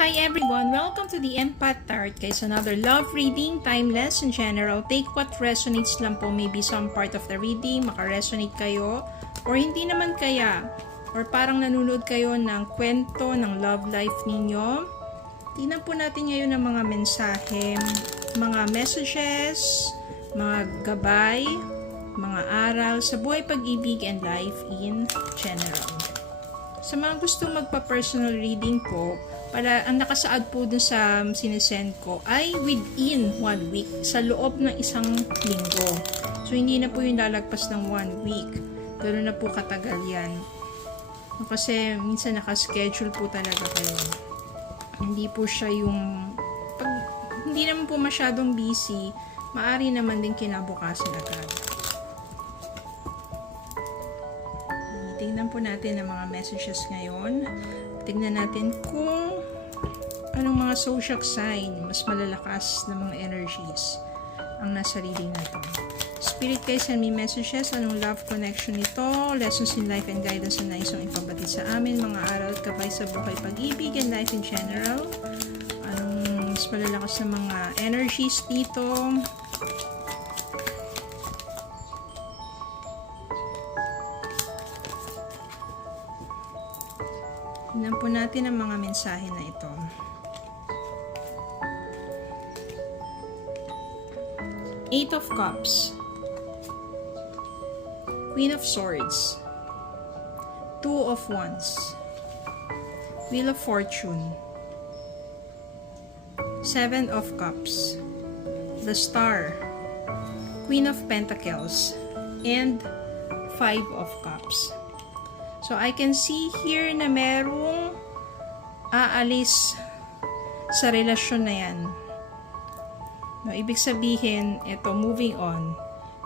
Hi everyone! Welcome to the Empath Tarot. Guys, another love reading, timeless in general. Take what resonates lang po. Maybe some part of the reading, makaresonate kayo. Or hindi naman kaya. Or parang nanonood kayo ng kwento ng love life ninyo. Tingnan po natin ngayon ang mga mensahe, mga messages, mga gabay, mga aral sa buhay, pag-ibig, and life in general. Sa mga gusto magpa-personal reading po, para ang nakasaad po dun sa sinesend ko ay within 1 week, sa loob ng isang linggo. So, hindi na po yung lalagpas ng 1 week. Ganoon na po katagal yan. Kasi minsan nakaschedule po talaga kayo. Hindi po siya yung, hindi naman po masyadong busy, maaari naman din kinabukasan agad. Tingnan po natin ang mga messages ngayon. Tingnan natin kung anong mga zodiac sign mas malalakas na mga energies ang nasa reading na ito. Spirit, guys, send me messages. Anong love connection ito? Lessons in life and guidance na nais yung ipabatid sa amin. Mga aral at gabay sa buhay, pag-ibig, and life in general. Anong mas malalakas na mga energies dito? Tingnan po natin ang mga mensahe na ito. Eight of Cups, Queen of Swords, Two of Wands, Wheel of Fortune, Seven of Cups, the Star, Queen of Pentacles, and Five of Cups. So, I can see here na merong aalis sa relasyon na yan. No, ibig sabihin, ito, moving on.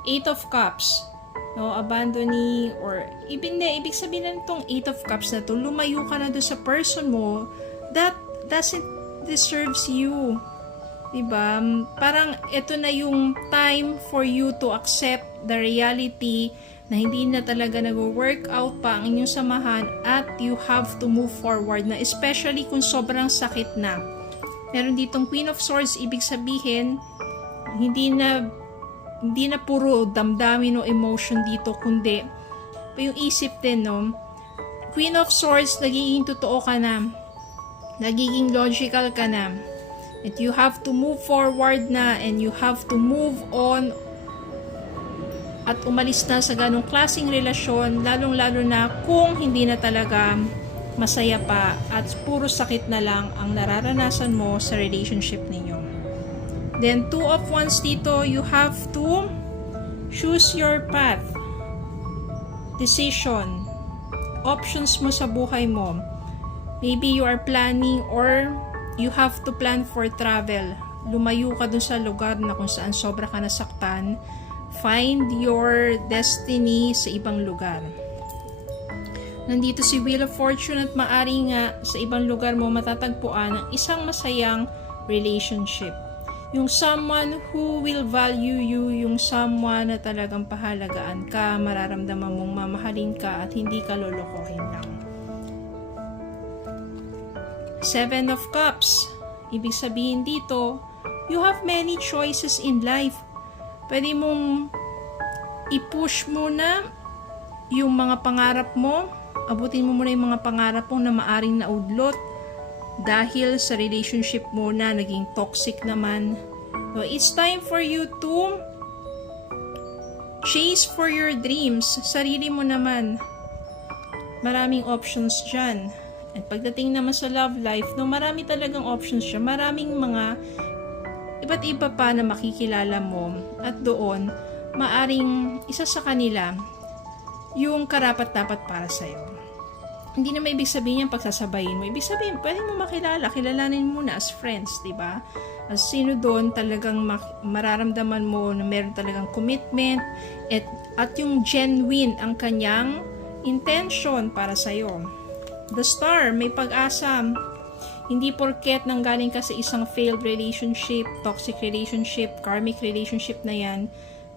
Eight of Cups, no, abandoning, or ibig sabihin na itong Eight of Cups na to, lumayo ka na doon sa person mo that doesn't deserves you. Diba? Parang ito na yung time for you to accept the reality na hindi na talaga nag-work out pa ang inyong samahan at you have to move forward na, especially kung sobrang sakit na. Meron ditong Queen of Swords, ibig sabihin hindi na puro damdamin o emotion dito, kundi yung isip din, no? Queen of Swords, nagiging totoo ka na, nagiging logical ka na, and you have to move forward na, and you have to move on at umalis na sa ganong klaseng relasyon, lalong-lalo na kung hindi na talaga masaya pa at puro sakit na lang ang nararanasan mo sa relationship ninyo. Then, Two of Wands dito, you have to choose your path, decision, options mo sa buhay mo. Maybe you are planning or you have to plan for travel. Lumayo ka dun sa lugar na kung saan sobra ka nasaktan. Find your destiny sa ibang lugar. Nandito si Wheel of Fortune at maari nga sa ibang lugar mo matatagpuan ang isang masayang relationship. Yung someone who will value you, yung someone na talagang pahalagaan ka, mararamdaman mong mamahalin ka at hindi ka lolokohin lang. Seven of Cups. Ibig sabihin dito, you have many choices in life. Pwede mong i-push muna yung mga pangarap mo. Abutin mo muna yung mga pangarap mo na maaring naudlot dahil sa relationship mo na naging toxic naman. So, it's time for you to chase for your dreams. Sarili mo naman. Maraming options dyan. At pagdating naman sa love life, no, marami talagang options siya. Maraming mga iba't iba pa na makikilala mo at doon, maaring isa sa kanila yung karapat-dapat para sa'yo. Hindi na may ibig sabihin yung pagsasabayin mo. Ibig sabihin, pwede mo makilala, kilalanin mo na as friends, diba? As sino doon talagang mararamdaman mo na meron talagang commitment at yung genuine ang kanyang intention para sa'yo. The Star, may pag-asa. Hindi porket nanggaling ka sa isang failed relationship, toxic relationship, karmic relationship na yan,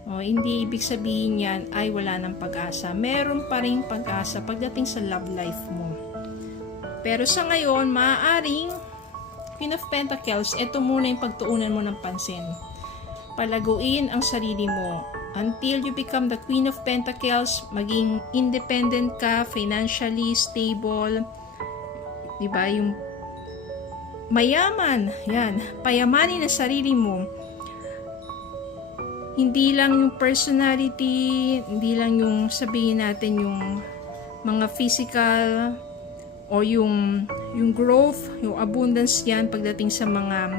hindi ibig sabihin yan ay wala ng pag-asa. Meron pa rin pag-asa pagdating sa love life mo. Pero sa ngayon, maaaring Queen of Pentacles, ito muna yung pagtuunan mo ng pansin. Palaguin ang sarili mo. Until you become the Queen of Pentacles, maging independent ka, financially stable, diba? Yung mayaman, yan, payamanin ang sarili mo. Hindi lang yung personality, hindi lang yung sabihin natin yung mga physical o yung growth, yung abundance yan pagdating sa mga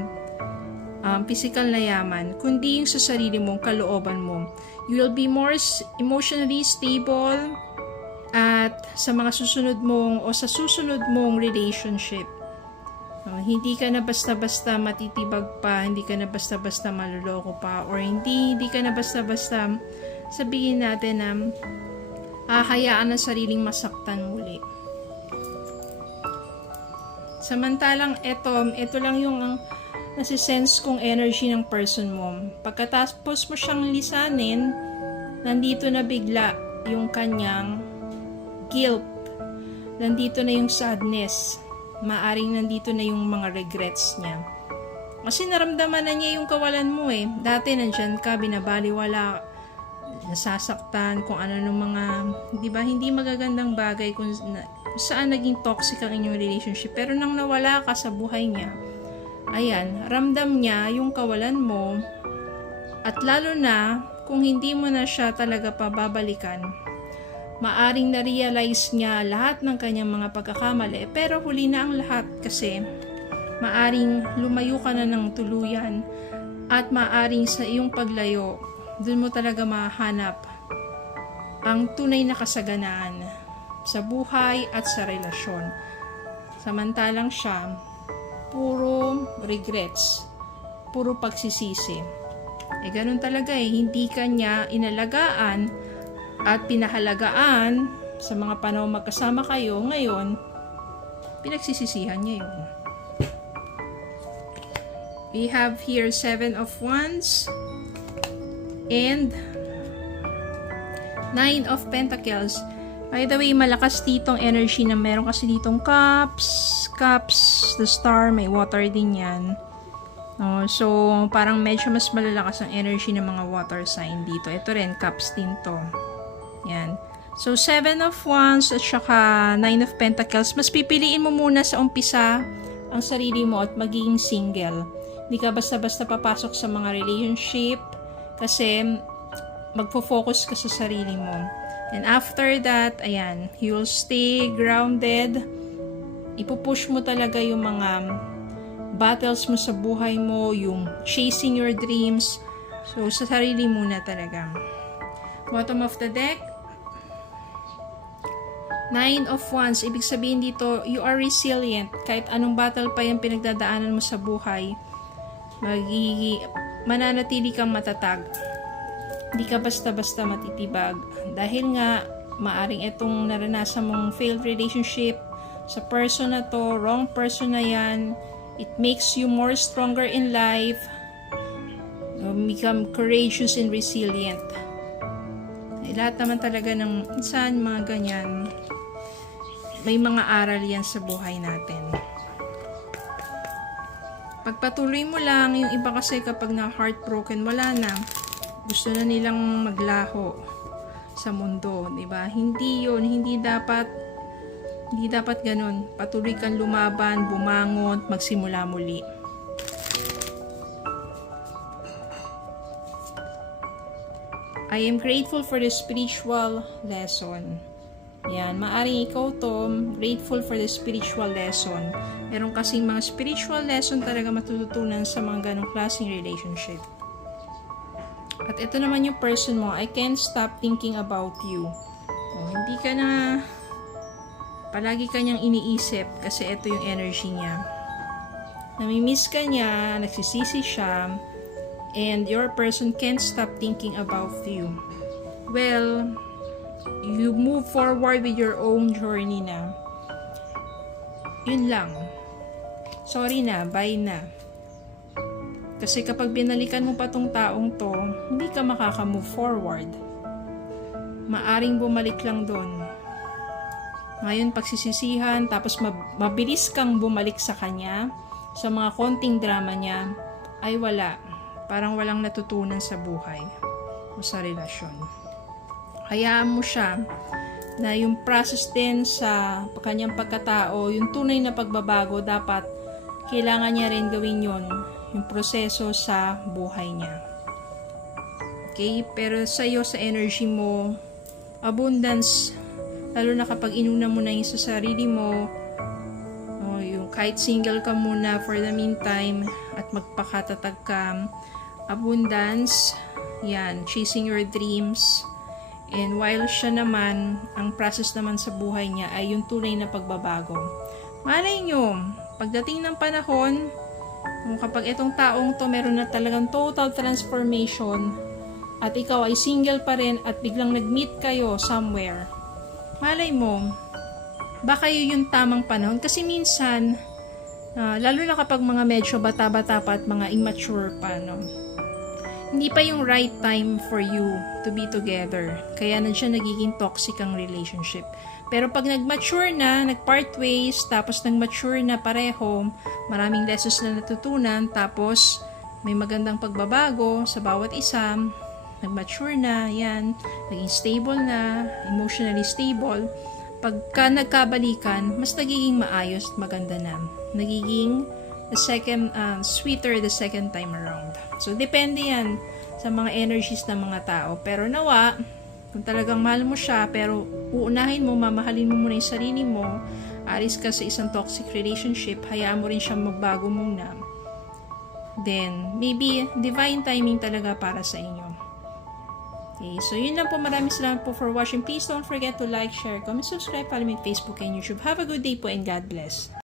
physical na yaman, kundi yung sa sarili mong kalooban mo. You will be more emotionally stable at sa mga susunod mong o sa susunod mong relationship. Hindi ka na basta-basta matitibag pa, hindi ka na basta-basta maluloko pa, or hindi ka na basta-basta sabihin natin na hahayaan ang sariling masaktan muli. Samantalang ito lang yung nasisense kong energy ng person mo. Pagkatapos mo siyang lisanin, nandito na bigla yung kanyang guilt, nandito na yung sadness, maaring nandito na yung mga regrets niya. Kasi naramdaman na niya yung kawalan mo eh. Dati nandyan ka, binabaliwala, nasasaktan, kung ano nung mga, di ba, hindi magagandang bagay kung saan naging toxic ang inyong relationship. Pero nang nawala ka sa buhay niya, ayan, ramdam niya yung kawalan mo, at lalo na kung hindi mo na siya talaga pababalikan, maaring na-realize niya lahat ng kanyang mga pagkakamali, pero huli na ang lahat kasi maaring lumayo ka na ng tuluyan at maaring sa iyong paglayo, dun mo talaga mahanap ang tunay na kasaganaan sa buhay at sa relasyon. Samantalang siya, puro regrets, puro pagsisisi. Ganun talaga hindi ka niya inalagaan at pinahalagaan sa mga panahon magkasama kayo. Ngayon, pinagsisisihan niya yun. We have here 7 of Wands and 9 of Pentacles. By the way, malakas ditong energy na meron kasi ditong Cups, the Star, may water din yan. So, parang medyo mas malalakas ang energy ng mga water sign dito. Ito rin, Cups din to. Yan. So, 7 of Wands at saka 9 of Pentacles. Mas pipiliin mo muna sa umpisa ang sarili mo at magiging single. Hindi ka basta-basta papasok sa mga relationship kasi magfo-focus ka sa sarili mo. And after that, ayan, you will stay grounded. Ipupush mo talaga yung mga battles mo sa buhay mo, yung chasing your dreams. So, sa sarili muna talaga. Bottom of the deck, 9 of Wands. Ibig sabihin dito, you are resilient. Kahit anong battle pa yung pinagdadaanan mo sa buhay, mananatili kang matatag. Hindi ka basta-basta matitibag. Dahil nga, maaring itong naranasan mong failed relationship sa person na to, wrong person na yan, it makes you more stronger in life, become courageous and resilient. Lahat naman talaga ng minsan, mga ganyan, may mga aral yan sa buhay natin. Pagpatuloy mo lang, yung iba kasi kapag na heartbroken, wala na. Gusto na nilang maglaho sa mundo, di ba? Hindi yun, hindi dapat ganun. Patuloy kang lumaban, bumangon, magsimula muli. I am grateful for the spiritual lesson. Yan, maaring ikaw to, grateful for the spiritual lesson. Meron kasing mga spiritual lesson talaga matututunan sa mga ganong klaseng relationship. At ito naman yung person mo, I can't stop thinking about you. Hindi ka na, palagi ka niyang iniisip kasi ito yung energy niya. Namimiss ka niya, nagsisisi siya, and your person can't stop thinking about you. Well, you move forward with your own journey na. Yun lang. Sorry na, bye na. Kasi kapag binalikan mo pa tong taong to, hindi ka makaka-move forward. Maaring bumalik lang doon. Ngayon pagsisisihan, tapos mabilis kang bumalik sa kanya, sa mga konting drama niya, ay wala. Parang walang natutunan sa buhay o sa relasyon. Hayaan mo siya na yung process din sa kanyang pagkatao, yung tunay na pagbabago, dapat kailangan niya rin gawin yun, yung proseso sa buhay niya. Okay? Pero sa iyo, sa energy mo, abundance, lalo na kapag inuna mo na yung sa sarili mo, yung kahit single ka muna for the meantime, at magpakatatag ka, abundance, yan, chasing your dreams. And while siya naman, ang process naman sa buhay niya ay yung tunay na pagbabago. Malay nyo, pagdating ng panahon, kung kapag itong taong to meron na talagang total transformation, at ikaw ay single pa rin at biglang nag-meet kayo somewhere, malay mo, baka yun yung tamang panahon. Kasi minsan, lalo na kapag mga medyo bata-bata pa at mga immature pa, no? Hindi pa yung right time for you to be together. Kaya nandiyan nagiging toxic ang relationship. Pero pag nag-mature na, nag-part ways, tapos nag-mature na pareho, maraming lessons na natutunan, tapos may magandang pagbabago sa bawat isa, nag-mature na, yan, naging stable na, emotionally stable, pagka nagkabalikan, mas nagiging maayos at maganda na. Nagiging sweeter the second time around. So, depende yan sa mga energies ng mga tao. Pero nawa, kung talagang mahal mo siya, pero uunahin mo, mamahalin mo muna yung sarili mo, alis ka sa isang toxic relationship, hayaan mo rin siyang magbago muna. Then, maybe, divine timing talaga para sa inyo. Okay, so yun lang po. Maraming salamat po for watching. Please don't forget to like, share, comment, subscribe, follow me on Facebook and YouTube. Have a good day po and God bless.